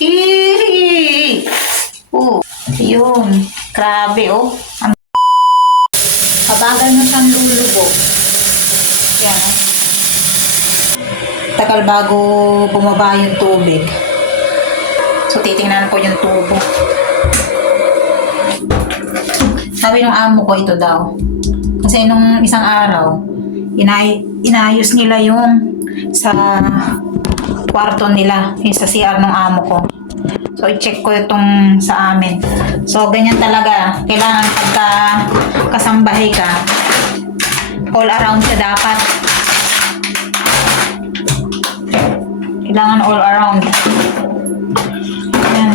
Eee! Oh, yun. Grabe, oh. Ang kabagal na siyang lulubog. Yan, oh. Tagal bago bumaba yung tubig. So, titingnan ko yung tubo. Sabi ng amo ko, ito daw. Kasi nung isang araw, inayos nila yung sa kwarto nila, yung sa CR ng amo ko. So, i-check ko itong sa amin. So, ganyan talaga. Kailangan pagka kasambahay ka, all around siya dapat. Kailangan all around. Ayan.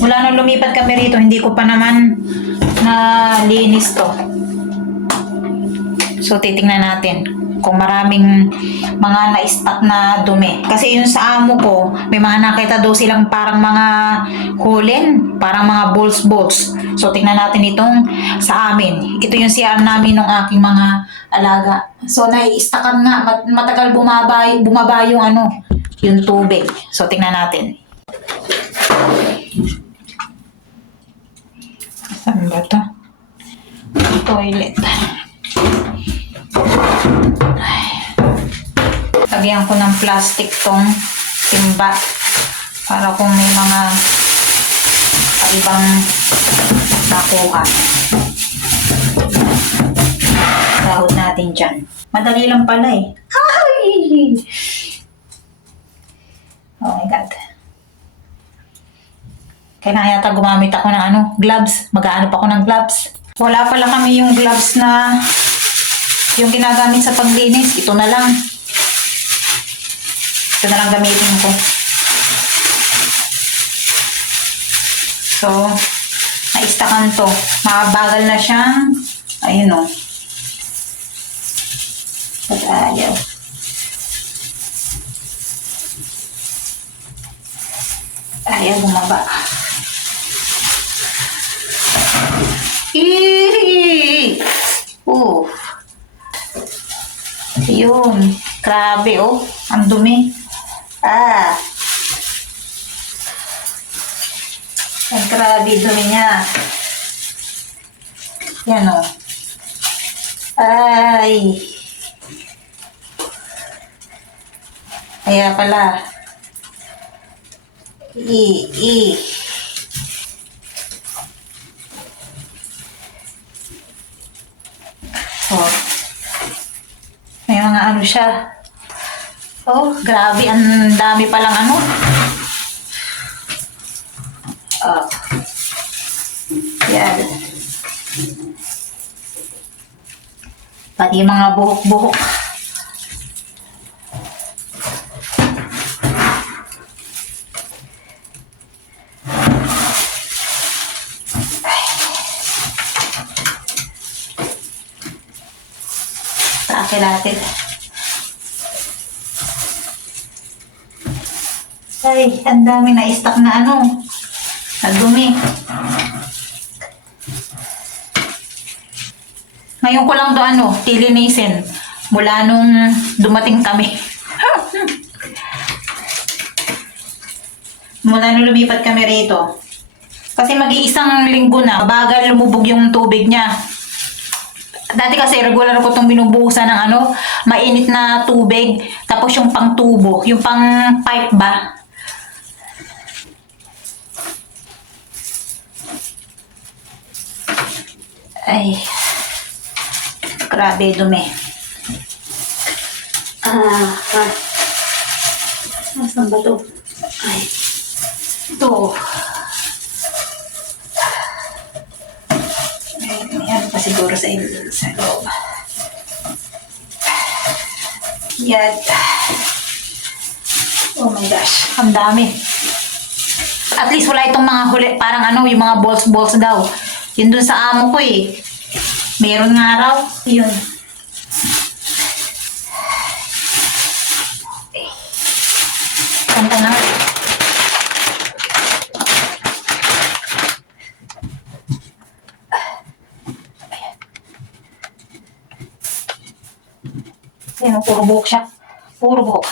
Mula nung lumipat kami rito, hindi ko pa naman nalinis to. So, titingnan natin kung maraming mga na-stock na dumi. Kasi yun sa amo ko, may mga nakita daw silang parang mga hulin, parang mga balls. So, tingnan natin itong sa amin. Ito yung CR namin ng aking mga alaga. So, nai-stockan nga. Matagal bumaba yung yung tubig. So, tingnan natin. Saan ba ito? Toilet. Lagyan ko ng plastic tong timba para kung may mga ibang nakuha. Sahod natin dyan. Madali lang pala eh. Ay! Oh my God. Kailangan yata gumamit ako ng gloves. Mag-aano pa ako ng gloves. Wala pala kami yung gloves na yung ginagamit sa paglinis. Ito na lang. Ito na lang gamitin ko. So, na-stackan to. Makabagal na siyang, ayun o. Ba't ayaw? Ayaw bumaba. Eee! Oh. Yun. Grabe oh. Ang dumi. Ang grabe dumi niya. Yan oh. Ay. Kaya pala. Oh. May mga siya. Oh, grabe. Ang dami palang Oh. Yan. Pati mga buhok-buhok. Takin natin. Ay, ang dami na-stock na na dumi. Ngayon ko lang tilinisin mula nung dumating kami. Mula nung lumipat kami rito. Kasi mag-iisang linggo na, bagal lumubog yung tubig niya. Dati kasi regular ko itong binubuhusan ng mainit na tubig. Tapos yung pang tubo, yung pang pipe ba? Ay, grabe dumi. Nasaan ba ito? Ay, ito. May pa siguro sa loob. Yan. Oh my gosh, ang dami. At least wala itong mga huli, parang yung mga balls daw. Yun dun sa amo ko eh. Meron nga raw. Yun. Kanta na. Ayan. Yan, puro buhok siya. Puro buhok.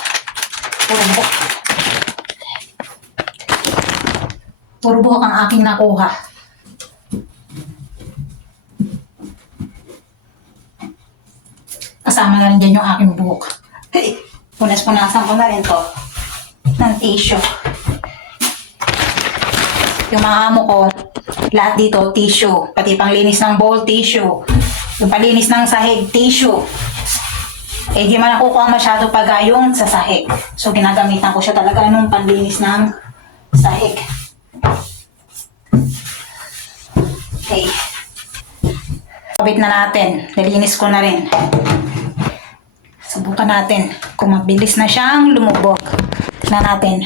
Puro buhok. Puro buhok ang aking nakuha. Kasama na rin dyan yung aking buhok. Hey, punas-punasan ko na rin to ng tissue. Yung mga amo ko, lahat dito, tissue. Pati panglinis ng bowl, tissue. Yung palinis ng sahig, tissue. Eh, di man nakukuha masyado pagayong sa sahig. So, ginagamitan ko siya talaga nung panlinis ng sahig. Okay. Kabit na natin. Nalinis ko na rin. Subukan natin kung mabilis na siyang lumubog. Tignan natin.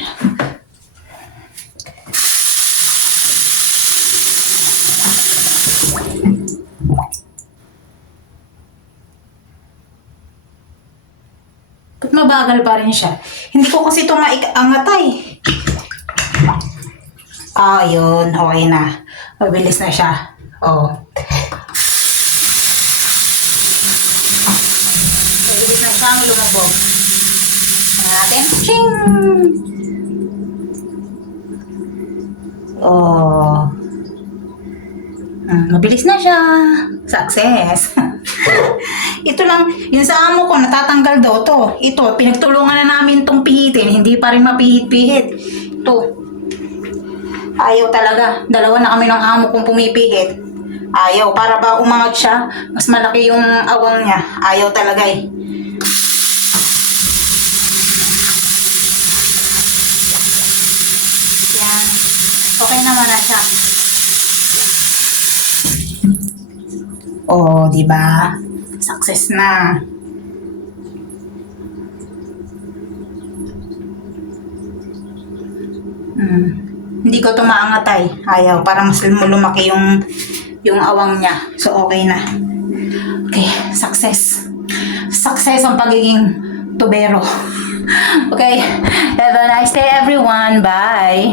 Ba't mabagal pa rin siya? Hindi ko kasi ito maiangatay. Ah, yun. Okay na. Mabilis na siya. Oh. Mabilis na siyang lumabog. Tingnan natin. Ching! Oh. Mabilis na siya. Success. Ito lang, yun sa amo ko, natatanggal daw to. Ito, pinagtulungan na namin tong pihitin. Hindi pa rin mapihit-pihit. Ito. Ayaw talaga. Dalawa na kami ng amo kong pumipihit. Ayaw. Para ba umangat siya, mas malaki yung awang niya. Ayaw talaga eh. Yan. Okay naman na siya. Oh, di ba? Success na. Hindi ko ito maangatay. Ayaw. Parang mas lumaki yung awang niya. So, okay na. Okay. Success. Success ang pagiging tubero. Okay. Have a nice day, everyone. Bye.